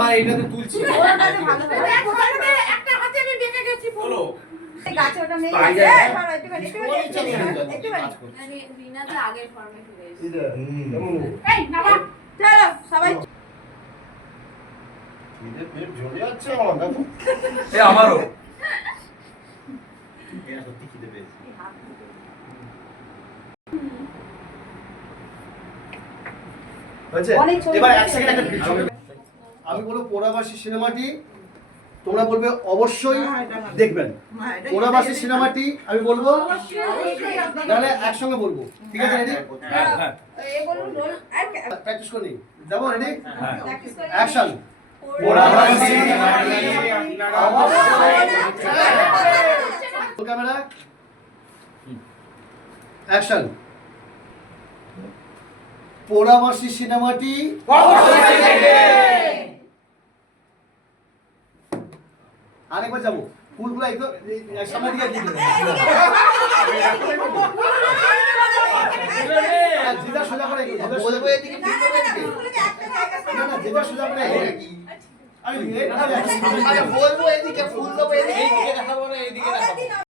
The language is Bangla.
আমার এইটাতে তুলছি ওরা কাছে ভালো হবে একটা হাতে আমি বেঁকে গেছি পুরো গাছে ওটা নেই আরে রিনা তো আগের ফর্মে ফিরে এসেছে এই না চলো সবাই খিদে পেট জ্বলে যাচ্ছে আমার দেখো এ আমারও এটা সত্যি খিদে পেয়েছে হয়েছে এবার এক সেকেন্ড একটা ব্রিজ হবে আমি বলবো পোড়াবাসী সিনেমাটি তোমরা বলবে অবশ্যই দেখবেন পোড়াবাসী সিনেমাটি আমি বলবো তাহলে একসঙ্গে বলবো ঠিক আছে রেডি এই বলুন রোল প্র্যাকটিস করে নিই যাবো রেডি প্র্যাকটিস করে অ্যাকশন পোড়াবাসী ক্যামেরা অ্যাকশন পোড়াবাসী সিনেমাটি আরেকবার যাবো ফুলগুলো একদম সামনে দিকে যেটা সোজা করে বলবো এদিকে যেটা সোজা করে আমি বলবো এদিকে ফুল দেবো এদিকে দেখাবো না এদিকে দেখাবো